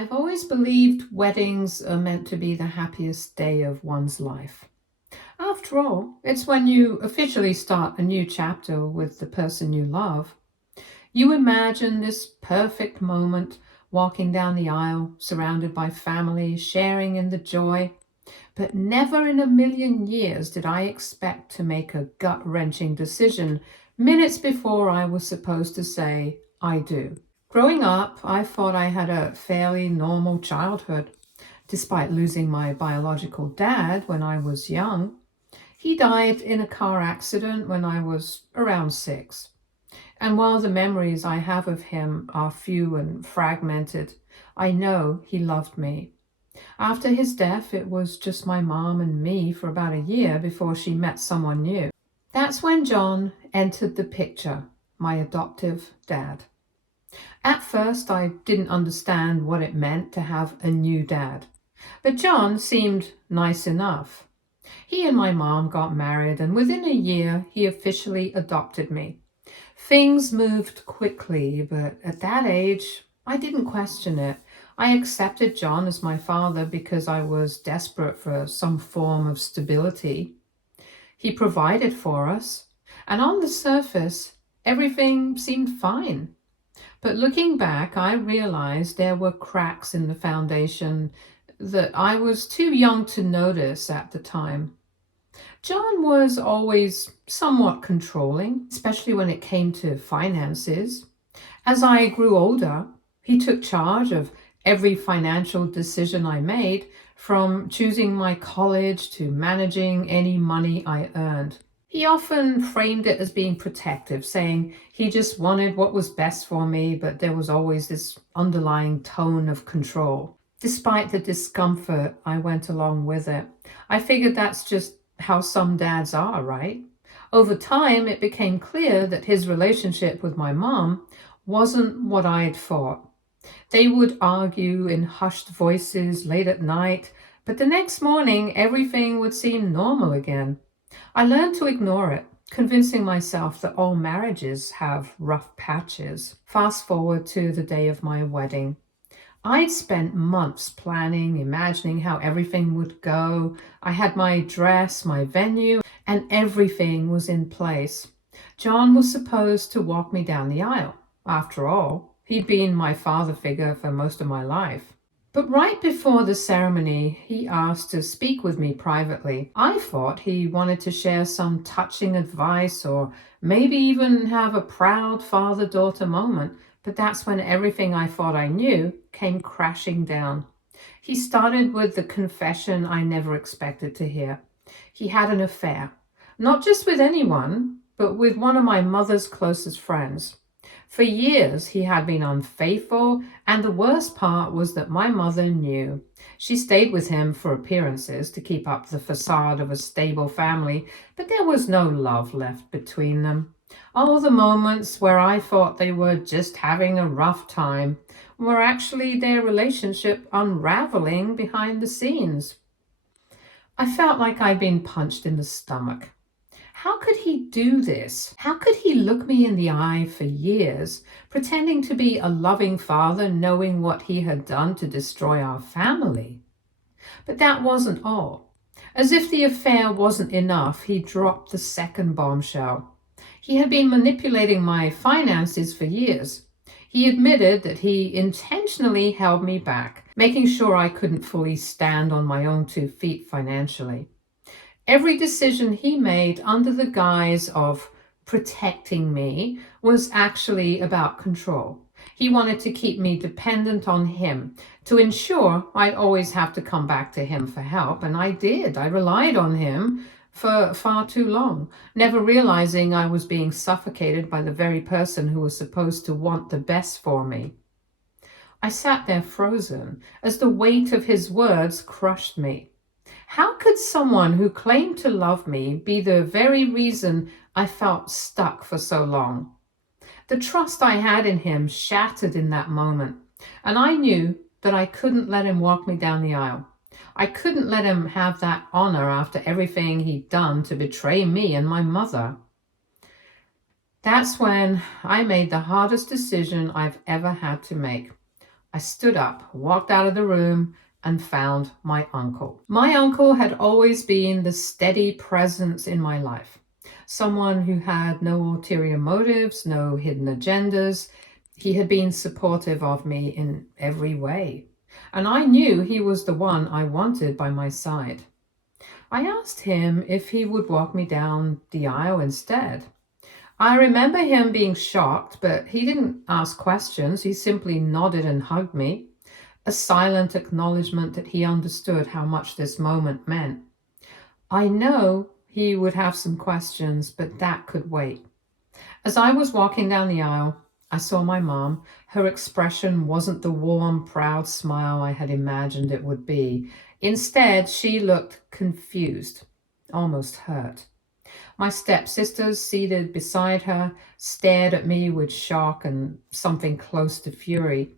I've always believed weddings are meant to be the happiest day of one's life. After all, it's when you officially start a new chapter with the person you love. You imagine this perfect moment, walking down the aisle, surrounded by family, sharing in the joy. But never in a million years did I expect to make a gut-wrenching decision minutes before I was supposed to say, I do. Growing up, I thought I had a fairly normal childhood. Despite losing my biological dad when I was young, he died in a car accident when I was around 6. And while the memories I have of him are few and fragmented, I know he loved me. After his death, it was just my mom and me for about a year before she met someone new. That's when John entered the picture, my adoptive dad. At first, I didn't understand what it meant to have a new dad, but John seemed nice enough. He and my mom got married, and within a year, he officially adopted me. Things moved quickly, but at that age, I didn't question it. I accepted John as my father because I was desperate for some form of stability. He provided for us, and on the surface, everything seemed fine. But looking back, I realized there were cracks in the foundation that I was too young to notice at the time. John was always somewhat controlling, especially when it came to finances. As I grew older, he took charge of every financial decision I made, from choosing my college to managing any money I earned. He often framed it as being protective, saying he just wanted what was best for me, but there was always this underlying tone of control. Despite the discomfort, I went along with it. I figured that's just how some dads are, right? Over time, it became clear that his relationship with my mom wasn't what I had thought. They would argue in hushed voices late at night, but the next morning, everything would seem normal again. I learned to ignore it, convincing myself that all marriages have rough patches. Fast forward to the day of my wedding. I'd spent months planning, imagining how everything would go. I had my dress, my venue, and everything was in place. John was supposed to walk me down the aisle. After all, he'd been my father figure for most of my life. But right before the ceremony, he asked to speak with me privately. I thought he wanted to share some touching advice or maybe even have a proud father-daughter moment, but that's when everything I thought I knew came crashing down. He started with the confession I never expected to hear. He had an affair, not just with anyone, but with one of my mother's closest friends. For years, he had been unfaithful, and the worst part was that my mother knew. She stayed with him for appearances to keep up the facade of a stable family, but there was no love left between them. All the moments where I thought they were just having a rough time were actually their relationship unraveling behind the scenes. I felt like I'd been punched in the stomach. How could he do this? How could he look me in the eye for years, pretending to be a loving father, knowing what he had done to destroy our family? But that wasn't all. As if the affair wasn't enough, he dropped the second bombshell. He had been manipulating my finances for years. He admitted that he intentionally held me back, making sure I couldn't fully stand on my own 2 feet financially. Every decision he made under the guise of protecting me was actually about control. He wanted to keep me dependent on him, to ensure I'd always have to come back to him for help, and I did. I relied on him for far too long, never realizing I was being suffocated by the very person who was supposed to want the best for me. I sat there frozen as the weight of his words crushed me. How could someone who claimed to love me be the very reason I felt stuck for so long? The trust I had in him shattered in that moment, and I knew that I couldn't let him walk me down the aisle. I couldn't let him have that honor after everything he'd done to betray me and my mother. That's when I made the hardest decision I've ever had to make. I stood up, walked out of the room, and found my uncle. My uncle had always been the steady presence in my life, someone who had no ulterior motives, no hidden agendas. He had been supportive of me in every way, and I knew he was the one I wanted by my side. I asked him if he would walk me down the aisle instead. I remember him being shocked, but he didn't ask questions. He simply nodded and hugged me, a silent acknowledgement that he understood how much this moment meant. I know he would have some questions, but that could wait. As I was walking down the aisle, I saw my mom. Her expression wasn't the warm, proud smile I had imagined it would be. Instead, she looked confused, almost hurt. My stepsisters, seated beside her, stared at me with shock and something close to fury.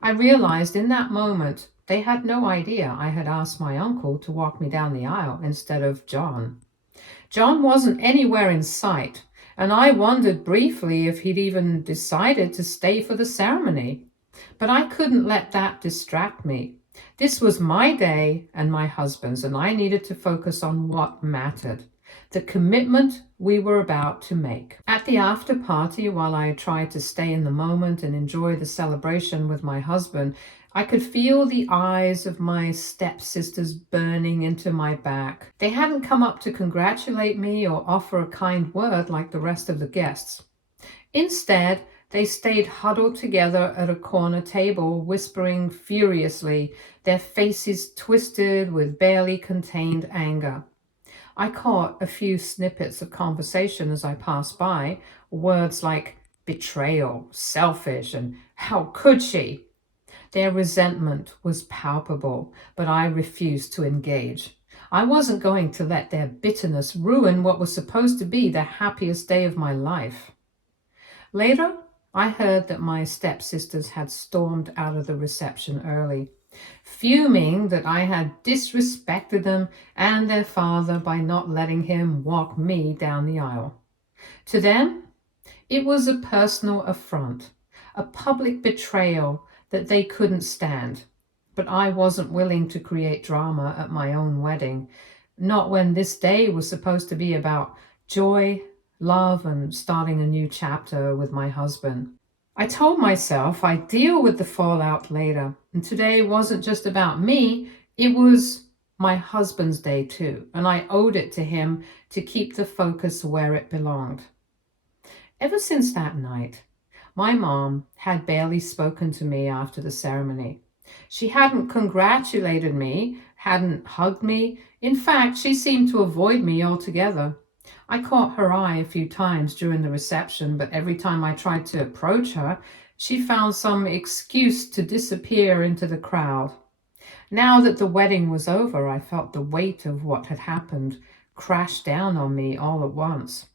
I realized in that moment they had no idea I had asked my uncle to walk me down the aisle instead of John. John wasn't anywhere in sight, and I wondered briefly if he'd even decided to stay for the ceremony. But I couldn't let that distract me. This was my day and my husband's, and I needed to focus on what mattered, the commitment we were about to make. At the after party, while I tried to stay in the moment and enjoy the celebration with my husband, I could feel the eyes of my stepsisters burning into my back. They hadn't come up to congratulate me or offer a kind word like the rest of the guests. Instead, they stayed huddled together at a corner table, whispering furiously, their faces twisted with barely contained anger. I caught a few snippets of conversation as I passed by, words like betrayal, selfish, and how could she? Their resentment was palpable, but I refused to engage. I wasn't going to let their bitterness ruin what was supposed to be the happiest day of my life. Later, I heard that my stepsisters had stormed out of the reception early, fuming that I had disrespected them and their father by not letting him walk me down the aisle. To them, it was a personal affront, a public betrayal that they couldn't stand. But I wasn't willing to create drama at my own wedding, not when this day was supposed to be about joy, love, and starting a new chapter with my husband. I told myself I'd deal with the fallout later, and today wasn't just about me, it was my husband's day too, and I owed it to him to keep the focus where it belonged. Ever since that night, my mom had barely spoken to me after the ceremony. She hadn't congratulated me, hadn't hugged me. In fact, she seemed to avoid me altogether. I caught her eye a few times during the reception, but every time I tried to approach her, she found some excuse to disappear into the crowd. Now that the wedding was over, I felt the weight of what had happened crash down on me all at once.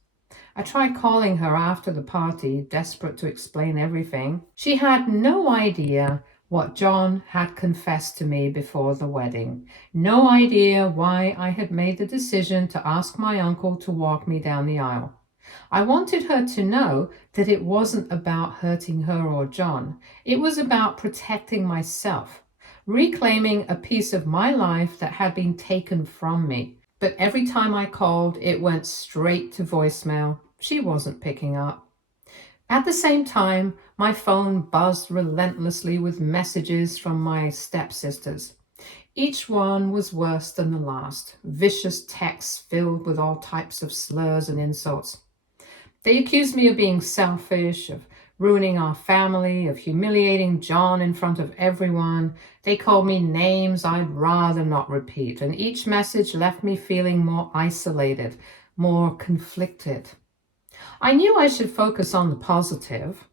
I tried calling her after the party, desperate to explain everything. She had no idea what John had confessed to me before the wedding. No idea why I had made the decision to ask my uncle to walk me down the aisle. I wanted her to know that it wasn't about hurting her or John. It was about protecting myself, reclaiming a piece of my life that had been taken from me. But every time I called, it went straight to voicemail. She wasn't picking up. At the same time, my phone buzzed relentlessly with messages from my stepsisters. Each one was worse than the last, vicious texts filled with all types of slurs and insults. They accused me of being selfish, of ruining our family, of humiliating John in front of everyone. They called me names I'd rather not repeat, and each message left me feeling more isolated, more conflicted. I knew I should focus on the positive,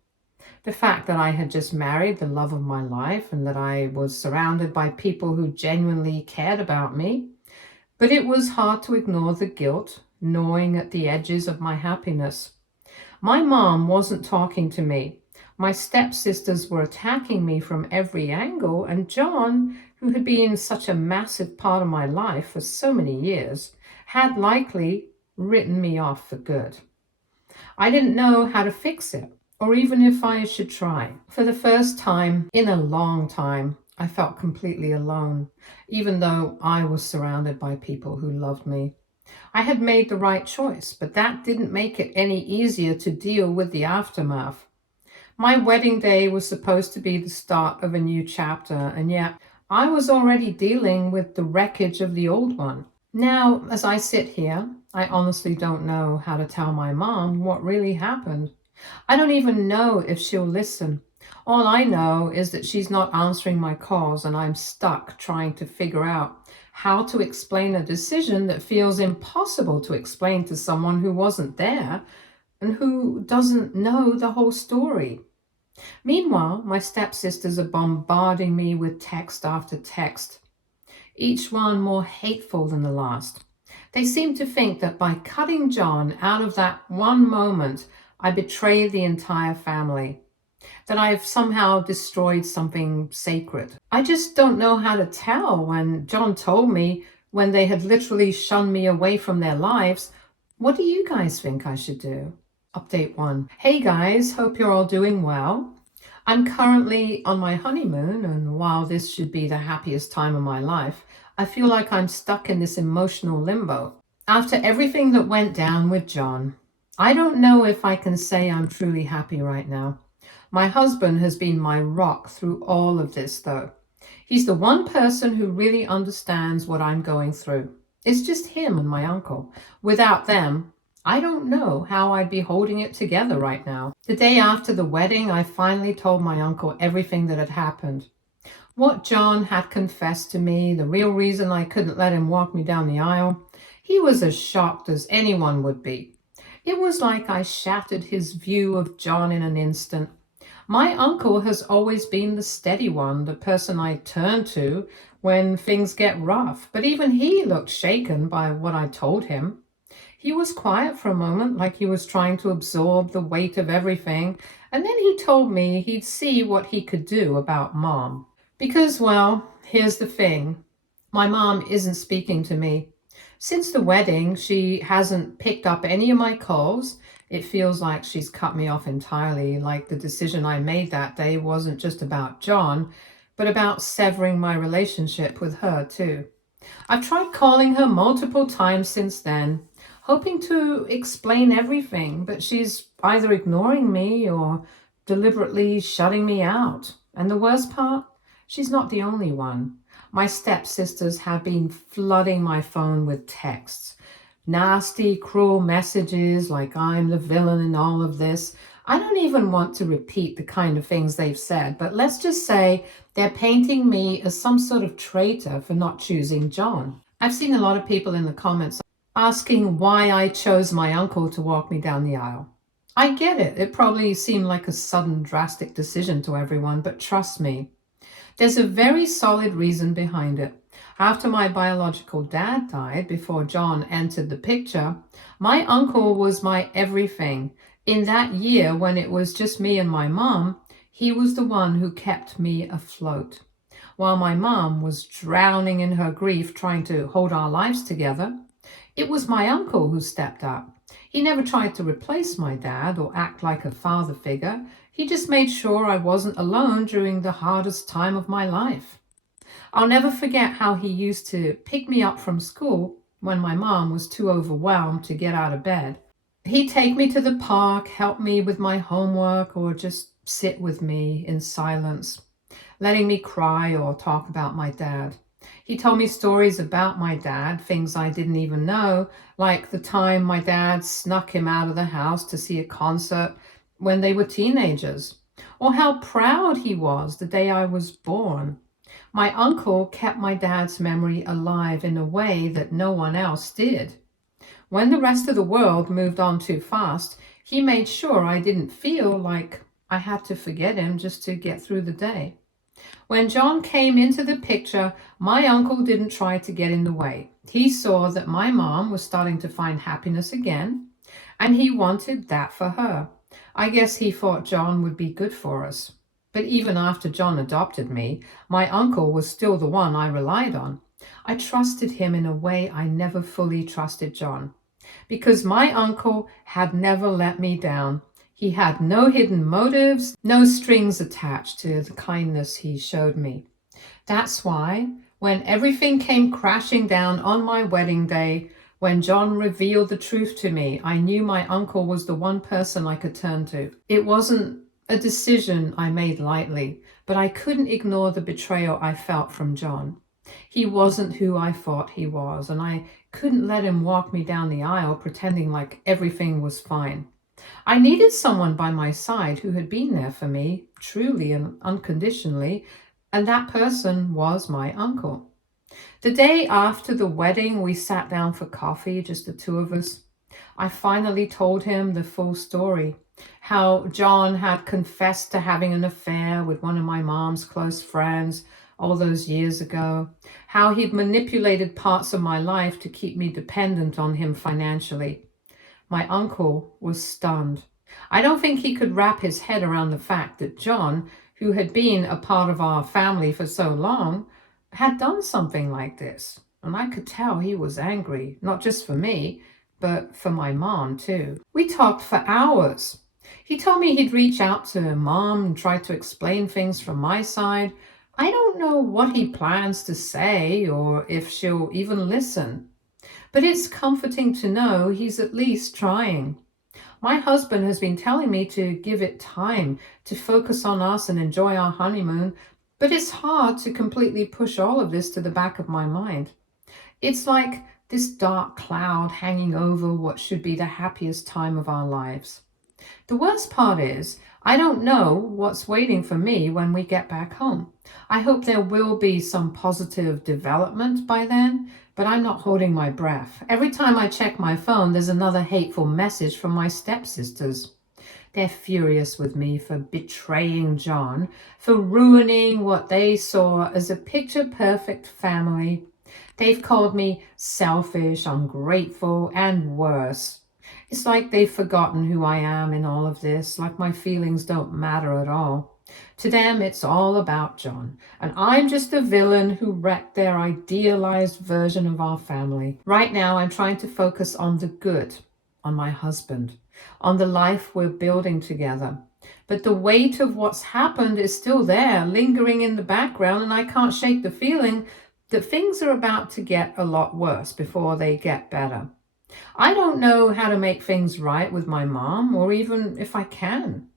the fact that I had just married the love of my life and that I was surrounded by people who genuinely cared about me. But it was hard to ignore the guilt gnawing at the edges of my happiness. My mom wasn't talking to me. My stepsisters were attacking me from every angle, and John, who had been such a massive part of my life for so many years, had likely written me off for good. I didn't know how to fix it. or even if I should try. For the first time in a long time, I felt completely alone, even though I was surrounded by people who loved me. I had made the right choice, but that didn't make it any easier to deal with the aftermath. My wedding day was supposed to be the start of a new chapter, and yet I was already dealing with the wreckage of the old one. Now, as I sit here, I honestly don't know how to tell my mom what really happened. I don't even know if she'll listen. All I know is that she's not answering my calls, and I'm stuck trying to figure out how to explain a decision that feels impossible to explain to someone who wasn't there and who doesn't know the whole story. Meanwhile, my stepsisters are bombarding me with text after text, each one more hateful than the last. They seem to think that by cutting John out of that one moment, I betrayed the entire family, that I've somehow destroyed something sacred. I just don't know how to tell when John told me, when they had literally shunned me away from their lives. What do you guys think I should do? Update 1. Hey guys, hope you're all doing well. I'm currently on my honeymoon, and while this should be the happiest time of my life, I feel like I'm stuck in this emotional limbo. After everything that went down with John, I don't know if I can say I'm truly happy right now. My husband has been my rock through all of this, though. He's the one person who really understands what I'm going through. It's just him and my uncle. Without them, I don't know how I'd be holding it together right now. The day after the wedding, I finally told my uncle everything that had happened. What John had confessed to me, the real reason I couldn't let him walk me down the aisle. He was as shocked as anyone would be. It was like I shattered his view of John in an instant. My uncle has always been the steady one, the person I turn to when things get rough, but even he looked shaken by what I told him. He was quiet for a moment, like he was trying to absorb the weight of everything, and then he told me he'd see what he could do about Mom. Because, well, here's the thing. My mom isn't speaking to me. Since the wedding, she hasn't picked up any of my calls. It feels like she's cut me off entirely, like the decision I made that day wasn't just about John, but about severing my relationship with her too. I've tried calling her multiple times since then, hoping to explain everything, but she's either ignoring me or deliberately shutting me out. And the worst part, she's not the only one. My stepsisters have been flooding my phone with texts. Nasty, cruel messages like I'm the villain in all of this. I don't even want to repeat the kind of things they've said, but let's just say they're painting me as some sort of traitor for not choosing John. I've seen a lot of people in the comments asking why I chose my uncle to walk me down the aisle. I get it. It probably seemed like a sudden, drastic decision to everyone, but trust me, there's a very solid reason behind it. After my biological dad died, before John entered the picture, my uncle was my everything. In that year when it was just me and my mom, he was the one who kept me afloat. While my mom was drowning in her grief trying to hold our lives together, it was my uncle who stepped up. He never tried to replace my dad or act like a father figure. He just made sure I wasn't alone during the hardest time of my life. I'll never forget how he used to pick me up from school when my mom was too overwhelmed to get out of bed. He'd take me to the park, help me with my homework, or just sit with me in silence, letting me cry or talk about my dad. He told me stories about my dad, things I didn't even know, like the time my dad snuck him out of the house to see a concert when they were teenagers, or how proud he was the day I was born. My uncle kept my dad's memory alive in a way that no one else did. When the rest of the world moved on too fast, he made sure I didn't feel like I had to forget him just to get through the day. When John came into the picture, my uncle didn't try to get in the way. He saw that my mom was starting to find happiness again, and he wanted that for her. I guess he thought John would be good for us. But even after John adopted me, my uncle was still the one I relied on. I trusted him in a way I never fully trusted John, because my uncle had never let me down. He had no hidden motives, no strings attached to the kindness he showed me. That's why, when everything came crashing down on my wedding day, when John revealed the truth to me, I knew my uncle was the one person I could turn to. It wasn't a decision I made lightly, but I couldn't ignore the betrayal I felt from John. He wasn't who I thought he was, and I couldn't let him walk me down the aisle pretending like everything was fine. I needed someone by my side who had been there for me, truly and unconditionally, and that person was my uncle. The day after the wedding, we sat down for coffee, just the two of us. I finally told him the full story. How John had confessed to having an affair with one of my mom's close friends all those years ago. How he'd manipulated parts of my life to keep me dependent on him financially. My uncle was stunned. I don't think he could wrap his head around the fact that John, who had been a part of our family for so long, had done something like this. And I could tell he was angry, not just for me, but for my mom too. We talked for hours. He told me he'd reach out to mom and try to explain things from my side. I don't know what he plans to say or if she'll even listen. But it's comforting to know he's at least trying. My husband has been telling me to give it time, to focus on us and enjoy our honeymoon, but it's hard to completely push all of this to the back of my mind. It's like this dark cloud hanging over what should be the happiest time of our lives. The worst part is, I don't know what's waiting for me when we get back home. I hope there will be some positive development by then, but I'm not holding my breath. Every time I check my phone, there's another hateful message from my stepsisters. They're furious with me for betraying John, for ruining what they saw as a picture-perfect family. They've called me selfish, ungrateful, and worse. It's like they've forgotten who I am in all of this, like my feelings don't matter at all. To them, it's all about John, and I'm just a villain who wrecked their idealized version of our family. Right now, I'm trying to focus on the good, on my husband, on the life we're building together. But the weight of what's happened is still there, lingering in the background, and I can't shake the feeling that things are about to get a lot worse before they get better. I don't know how to make things right with my mom, or even if I can.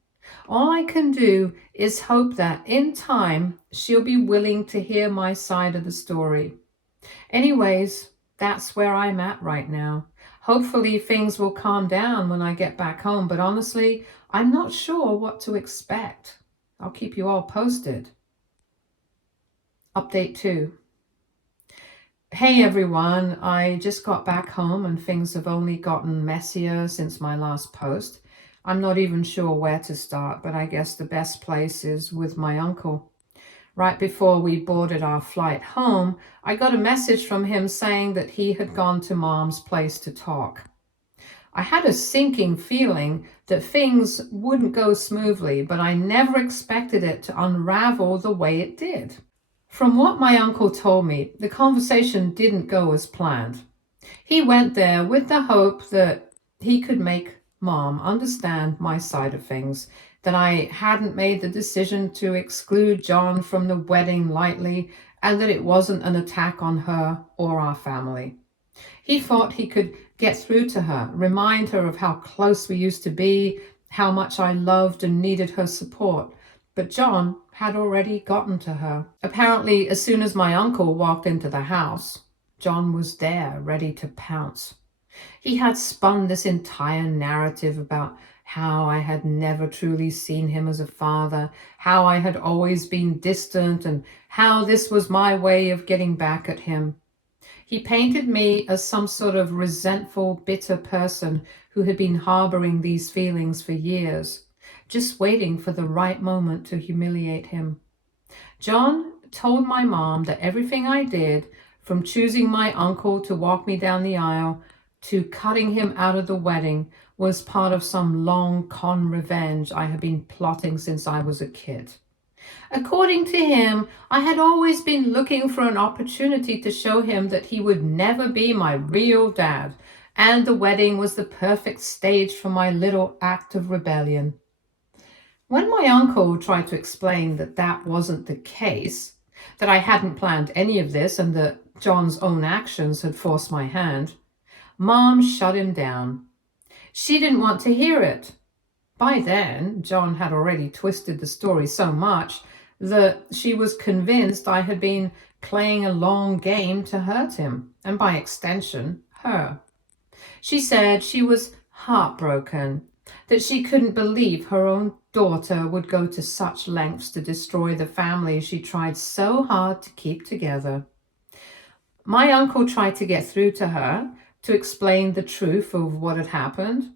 All I can do is hope that in time she'll be willing to hear my side of the story. Anyways, that's where I'm at right now. Hopefully things will calm down when I get back home, but honestly, I'm not sure what to expect. I'll keep you all posted. Update 2. Hey everyone, I just got back home and things have only gotten messier since my last post. I'm not even sure where to start, but I guess the best place is with my uncle. Right before we boarded our flight home, I got a message from him saying that he had gone to Mom's place to talk. I had a sinking feeling that things wouldn't go smoothly, but I never expected it to unravel the way it did. From what my uncle told me, the conversation didn't go as planned. He went there with the hope that he could make Mom understand my side of things, that I hadn't made the decision to exclude John from the wedding lightly, and that it wasn't an attack on her or our family. He thought he could get through to her, remind her of how close we used to be, how much I loved and needed her support. But John had already gotten to her. Apparently, as soon as my uncle walked into the house, John was there, ready to pounce. He had spun this entire narrative about how I had never truly seen him as a father, how I had always been distant, and how this was my way of getting back at him. He painted me as some sort of resentful, bitter person who had been harboring these feelings for years, just waiting for the right moment to humiliate him. John told my mom that everything I did, from choosing my uncle to walk me down the aisle to cutting him out of the wedding, was part of some long con revenge I had been plotting since I was a kid. According to him, I had always been looking for an opportunity to show him that he would never be my real dad, and the wedding was the perfect stage for my little act of rebellion. When my uncle tried to explain that that wasn't the case, that I hadn't planned any of this and that John's own actions had forced my hand, Mom shut him down. She didn't want to hear it. By then, John had already twisted the story so much that she was convinced I had been playing a long game to hurt him, and by extension, her. She said she was heartbroken, that she couldn't believe her own daughter would go to such lengths to destroy the family she tried so hard to keep together. My uncle tried to get through to her to explain the truth of what had happened.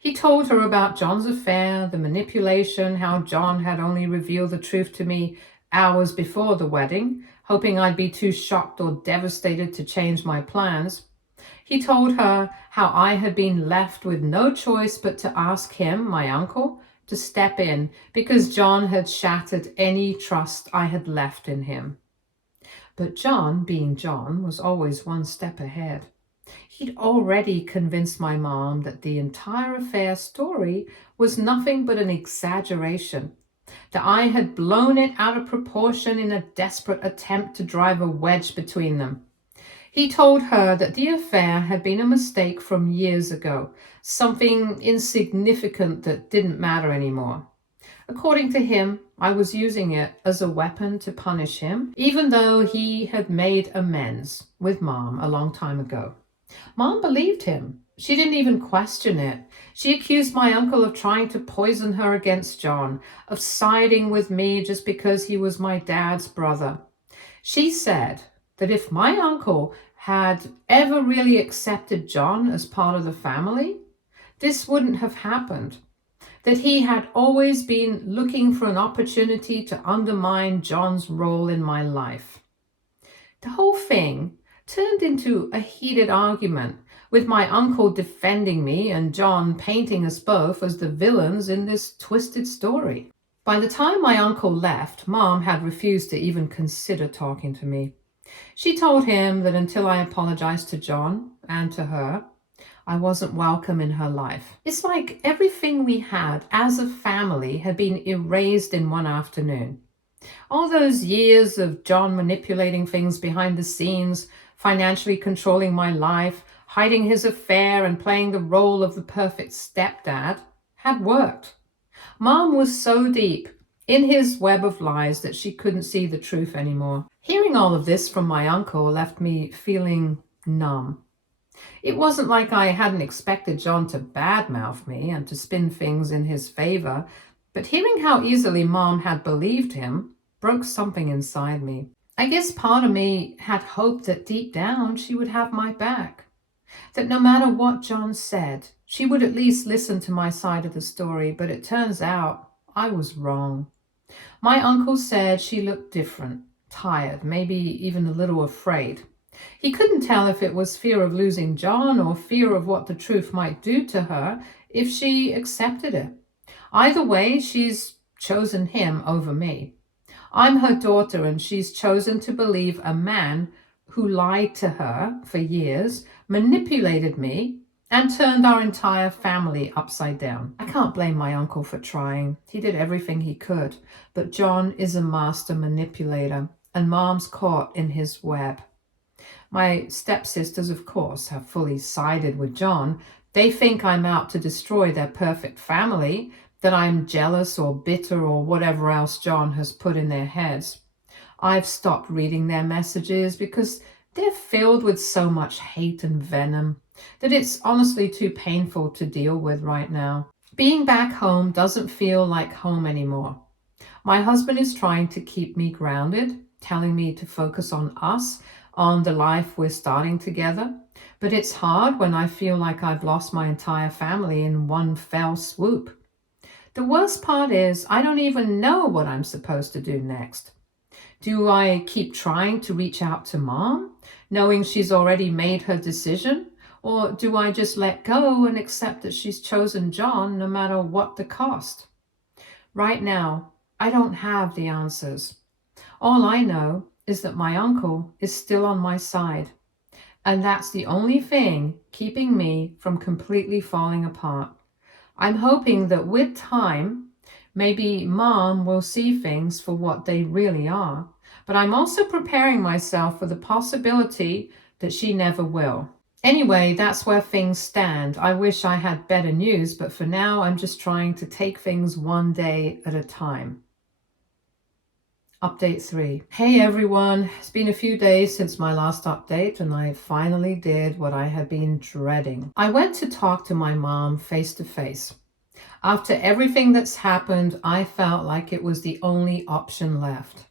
He told her about John's affair, the manipulation, how John had only revealed the truth to me hours before the wedding, hoping I'd be too shocked or devastated to change my plans. He told her how I had been left with no choice but to ask him, my uncle, to step in because John had shattered any trust I had left in him. But John, being John, was always one step ahead. He'd already convinced my mom that the entire affair story was nothing but an exaggeration, that I had blown it out of proportion in a desperate attempt to drive a wedge between them. He told her that the affair had been a mistake from years ago, something insignificant that didn't matter anymore. According to him, I was using it as a weapon to punish him, even though he had made amends with Mom a long time ago. Mom believed him. She didn't even question it. She accused my uncle of trying to poison her against John, of siding with me just because he was my dad's brother. She said that if my uncle had ever really accepted John as part of the family, this wouldn't have happened. That he had always been looking for an opportunity to undermine John's role in my life. The whole thing turned into a heated argument, with my uncle defending me and John painting us both as the villains in this twisted story. By the time my uncle left, Mom had refused to even consider talking to me. She told him that until I apologized to John and to her, I wasn't welcome in her life. It's like everything we had as a family had been erased in one afternoon. All those years of John manipulating things behind the scenes, financially controlling my life, hiding his affair and playing the role of the perfect stepdad had worked. Mom was so deep in his web of lies that she couldn't see the truth anymore. Hearing all of this from my uncle left me feeling numb. It wasn't like I hadn't expected John to badmouth me and to spin things in his favor, but hearing how easily Mom had believed him broke something inside me. I guess part of me had hoped that deep down she would have my back, that no matter what John said, she would at least listen to my side of the story, but it turns out I was wrong. My uncle said she looked different, tired, maybe even a little afraid. He couldn't tell if it was fear of losing John or fear of what the truth might do to her if she accepted it. Either way, she's chosen him over me. I'm her daughter, and she's chosen to believe a man who lied to her for years, manipulated me, and turned our entire family upside down. I can't blame my uncle for trying. He did everything he could, but John is a master manipulator, and Mom's caught in his web. My stepsisters, of course, have fully sided with John. They think I'm out to destroy their perfect family, that I'm jealous or bitter or whatever else John has put in their heads. I've stopped reading their messages because they're filled with so much hate and venom that it's honestly too painful to deal with right now. Being back home doesn't feel like home anymore. My husband is trying to keep me grounded, telling me to focus on us, on the life we're starting together. But it's hard when I feel like I've lost my entire family in one fell swoop. The worst part is I don't even know what I'm supposed to do next. Do I keep trying to reach out to Mom, knowing she's already made her decision? Or do I just let go and accept that she's chosen John no matter what the cost? Right now, I don't have the answers. All I know is that my uncle is still on my side. And that's the only thing keeping me from completely falling apart. I'm hoping that with time, maybe Mom will see things for what they really are. But I'm also preparing myself for the possibility that she never will. Anyway, that's where things stand. I wish I had better news, but for now, I'm just trying to take things one day at a time. Update 3. Hey everyone, it's been a few days since my last update and I finally did what I had been dreading. I went to talk to my mom face to face. After everything that's happened, I felt like it was the only option left.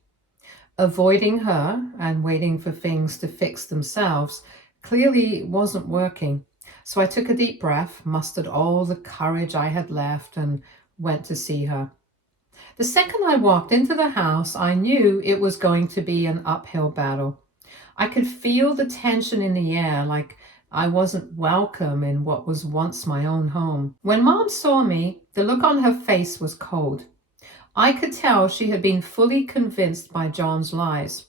Avoiding her and waiting for things to fix themselves clearly wasn't working. So I took a deep breath, mustered all the courage I had left, and went to see her. The second I walked into the house, I knew it was going to be an uphill battle. I could feel the tension in the air, like I wasn't welcome in what was once my own home. When Mom saw me, the look on her face was cold. I could tell she had been fully convinced by John's lies.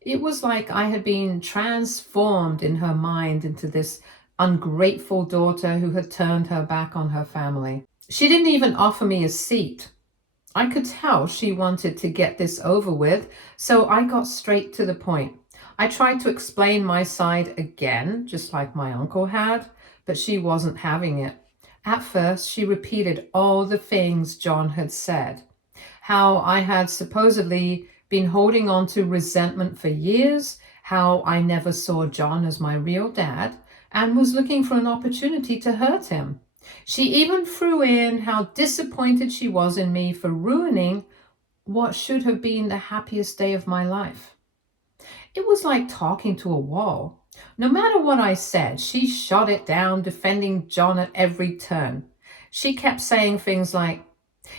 It was like I had been transformed in her mind into this ungrateful daughter who had turned her back on her family. She didn't even offer me a seat. I could tell she wanted to get this over with, so I got straight to the point. I tried to explain my side again, just like my uncle had, but she wasn't having it. At first, she repeated all the things John had said. How I had supposedly been holding on to resentment for years, how I never saw John as my real dad, and was looking for an opportunity to hurt him. She even threw in how disappointed she was in me for ruining what should have been the happiest day of my life. It was like talking to a wall. No matter what I said, she shot it down, defending John at every turn. She kept saying things like,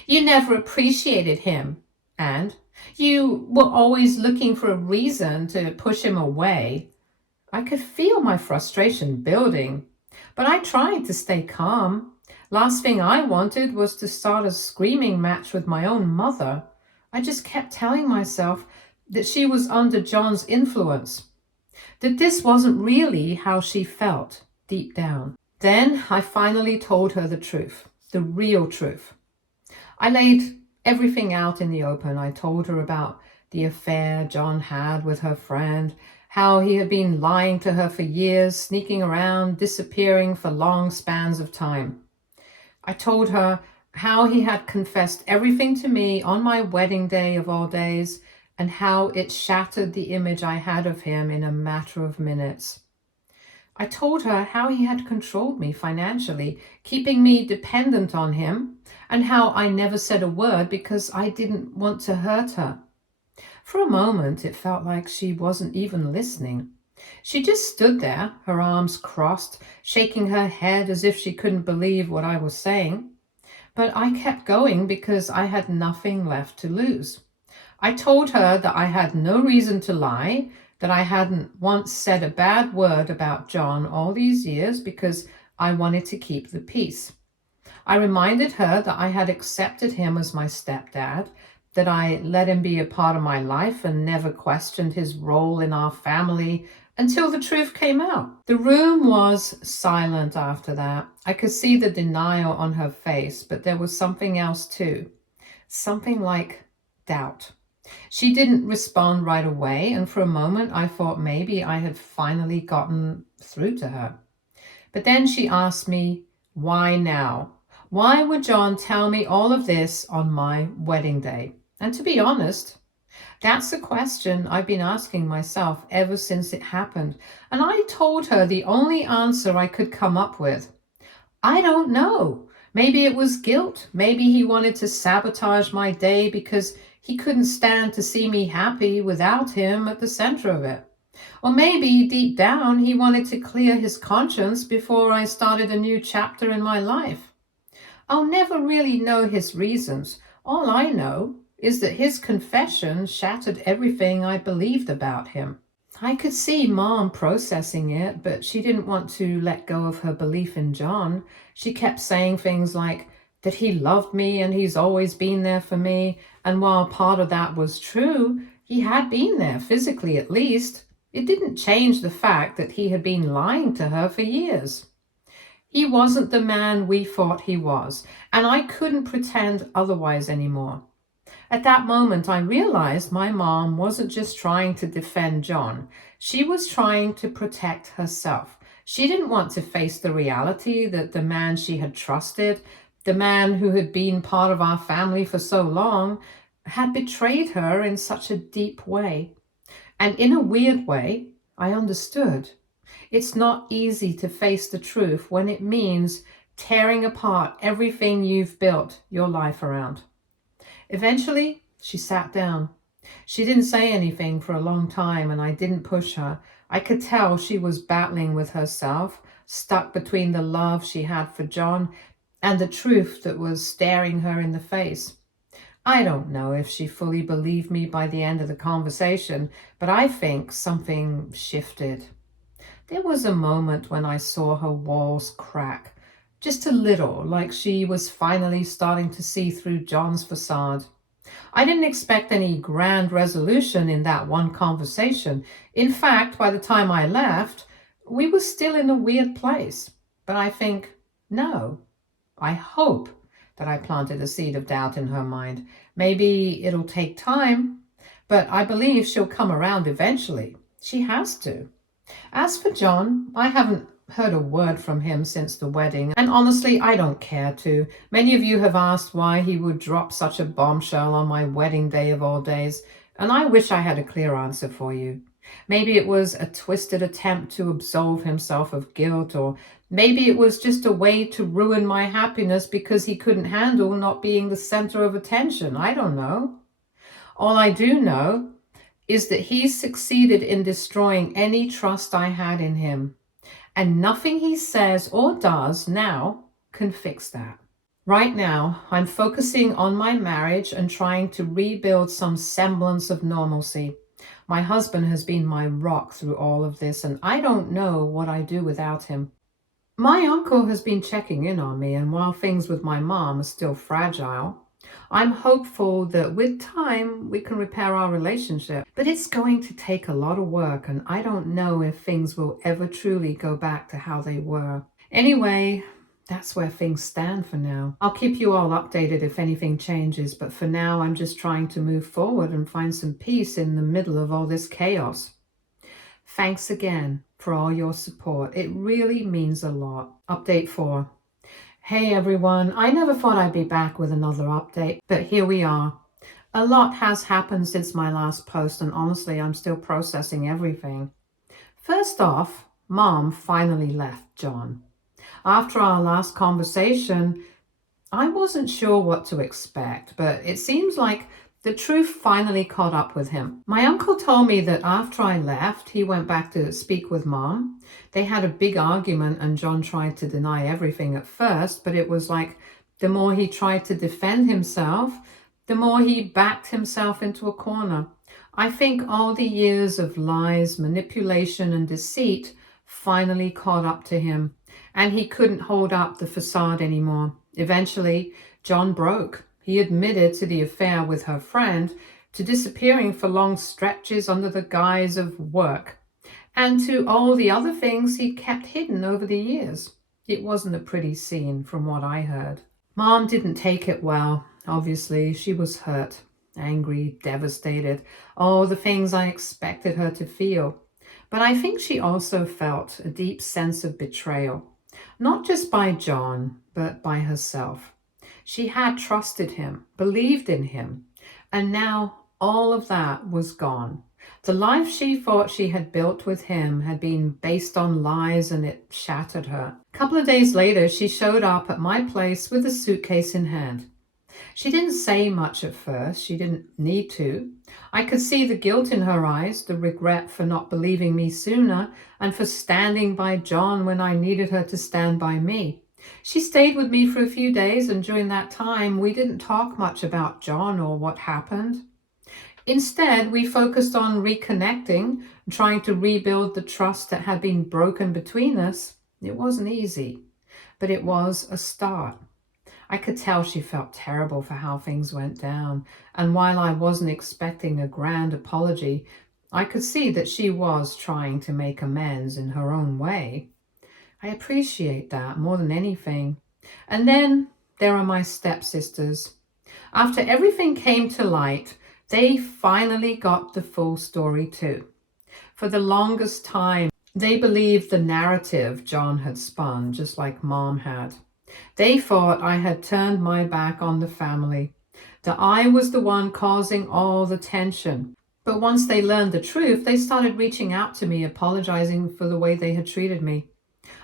"You never appreciated him," and "You were always looking for a reason to push him away." I could feel my frustration building, but I tried to stay calm. Last thing I wanted was to start a screaming match with my own mother. I just kept telling myself that she was under John's influence, that this wasn't really how she felt deep down. Then I finally told her the truth, the real truth. I laid everything out in the open. I told her about the affair John had with her friend, how he had been lying to her for years, sneaking around, disappearing for long spans of time. I told her how he had confessed everything to me on my wedding day of all days, and how it shattered the image I had of him in a matter of minutes. I told her how he had controlled me financially, keeping me dependent on him, and how I never said a word because I didn't want to hurt her. For a moment, it felt like she wasn't even listening. She just stood there, her arms crossed, shaking her head as if she couldn't believe what I was saying. But I kept going because I had nothing left to lose. I told her that I had no reason to lie, that I hadn't once said a bad word about John all these years because I wanted to keep the peace. I reminded her that I had accepted him as my stepdad, that I let him be a part of my life and never questioned his role in our family until the truth came out. The room was silent after that. I could see the denial on her face, but there was something else too. Something like doubt. She didn't respond right away, and for a moment I thought maybe I had finally gotten through to her. But then she asked me, why now? Why would John tell me all of this on my wedding day? And to be honest, that's a question I've been asking myself ever since it happened. And I told her the only answer I could come up with. I don't know. Maybe it was guilt. Maybe he wanted to sabotage my day because he couldn't stand to see me happy without him at the center of it. Or maybe deep down he wanted to clear his conscience before I started a new chapter in my life. I'll never really know his reasons. All I know is that his confession shattered everything I believed about him. I could see Mom processing it, but she didn't want to let go of her belief in John. She kept saying things like that he loved me and he's always been there for me. And while part of that was true, he had been there, physically at least. It didn't change the fact that he had been lying to her for years. He wasn't the man we thought he was, and I couldn't pretend otherwise anymore. At that moment, I realized my mom wasn't just trying to defend John. She was trying to protect herself. She didn't want to face the reality that the man she had trusted, the man who had been part of our family for so long, had betrayed her in such a deep way. And in a weird way, I understood. It's not easy to face the truth when it means tearing apart everything you've built your life around. Eventually, she sat down. She didn't say anything for a long time, and I didn't push her. I could tell she was battling with herself, stuck between the love she had for John and the truth that was staring her in the face. I don't know if she fully believed me by the end of the conversation, but I think something shifted. There was a moment when I saw her walls crack, just a little, like she was finally starting to see through John's facade. I didn't expect any grand resolution in that one conversation. In fact, by the time I left, we were still in a weird place. But I think, no, I hope that I planted a seed of doubt in her mind. Maybe it'll take time, but I believe she'll come around eventually. She has to. As for John, I haven't heard a word from him since the wedding, and honestly, I don't care to. Many of you have asked why he would drop such a bombshell on my wedding day of all days, and I wish I had a clear answer for you. Maybe it was a twisted attempt to absolve himself of guilt, or maybe it was just a way to ruin my happiness because he couldn't handle not being the center of attention. I don't know. All I do know is that he succeeded in destroying any trust I had in him. And nothing he says or does now can fix that. Right now, I'm focusing on my marriage and trying to rebuild some semblance of normalcy. My husband has been my rock through all of this, and I don't know what I'd do without him. My uncle has been checking in on me, and while things with my mom are still fragile, I'm hopeful that with time we can repair our relationship. But it's going to take a lot of work, and I don't know if things will ever truly go back to how they were. Anyway, that's where things stand for now. I'll keep you all updated if anything changes, but for now I'm just trying to move forward and find some peace in the middle of all this chaos. Thanks again for all your support. It really means a lot. Update 4. Hey everyone, I never thought I'd be back with another update, but here we are. A lot has happened since my last post, and honestly, I'm still processing everything. First off, Mom finally left John. After our last conversation, I wasn't sure what to expect, but it seems like the truth finally caught up with him. My uncle told me that after I left, he went back to speak with Mom. They had a big argument and John tried to deny everything at first, but it was like the more he tried to defend himself, the more he backed himself into a corner. I think all the years of lies, manipulation, and deceit finally caught up to him, and he couldn't hold up the facade anymore. Eventually, John broke. He admitted to the affair with her friend, to disappearing for long stretches under the guise of work, and to all the other things he'd kept hidden over the years. It wasn't a pretty scene from what I heard. Mom didn't take it well. Obviously, she was hurt, angry, devastated, all the things I expected her to feel. But I think she also felt a deep sense of betrayal, not just by John, but by herself. She had trusted him, believed in him, and now all of that was gone. The life she thought she had built with him had been based on lies, and it shattered her. A couple of days later, she showed up at my place with a suitcase in hand. She didn't say much at first. She didn't need to. I could see the guilt in her eyes, the regret for not believing me sooner, and for standing by John when I needed her to stand by me. She stayed with me for a few days, and during that time, we didn't talk much about John or what happened. Instead, we focused on reconnecting, trying to rebuild the trust that had been broken between us. It wasn't easy, but it was a start. I could tell she felt terrible for how things went down, and while I wasn't expecting a grand apology, I could see that she was trying to make amends in her own way. I appreciate that more than anything. And then there are my stepsisters. After everything came to light, they finally got the full story too. For the longest time, they believed the narrative John had spun, just like Mom had. They thought I had turned my back on the family, that I was the one causing all the tension. But once they learned the truth, they started reaching out to me, apologizing for the way they had treated me.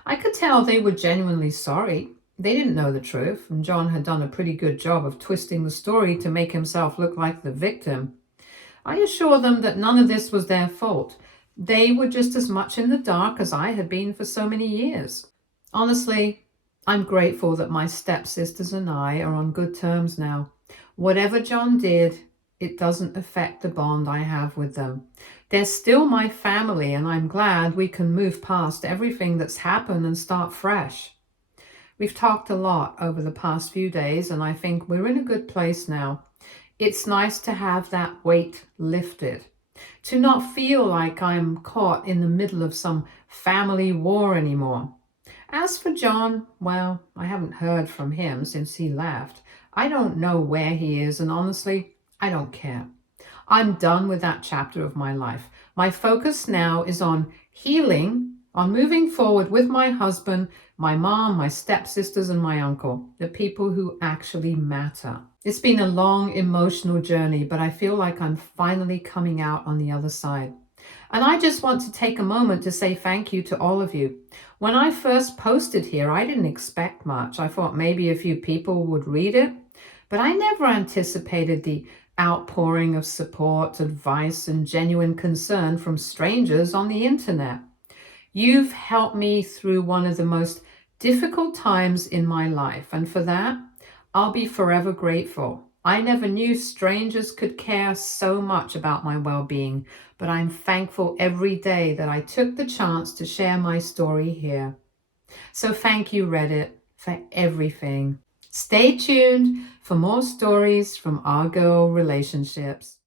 I could tell they were genuinely sorry. They didn't know the truth, and John had done a pretty good job of twisting the story to make himself look like the victim. I assured them that none of this was their fault. They were just as much in the dark as I had been for so many years. Honestly, I'm grateful that my stepsisters and I are on good terms now. Whatever John did, it doesn't affect the bond I have with them. They're still my family, and I'm glad we can move past everything that's happened and start fresh. We've talked a lot over the past few days, and I think we're in a good place now. It's nice to have that weight lifted, to not feel like I'm caught in the middle of some family war anymore. As for John, well, I haven't heard from him since he left. I don't know where he is, and honestly, I don't care. I'm done with that chapter of my life. My focus now is on healing, on moving forward with my husband, my mom, my stepsisters, and my uncle, the people who actually matter. It's been a long emotional journey, but I feel like I'm finally coming out on the other side. And I just want to take a moment to say thank you to all of you. When I first posted here, I didn't expect much. I thought maybe a few people would read it, but I never anticipated the outpouring of support, advice, and genuine concern from strangers on the internet. You've helped me through one of the most difficult times in my life, and for that, I'll be forever grateful. I never knew strangers could care so much about my well-being, but I'm thankful every day that I took the chance to share my story here. So thank you, Reddit, for everything. Stay tuned for more stories from our girl relationships.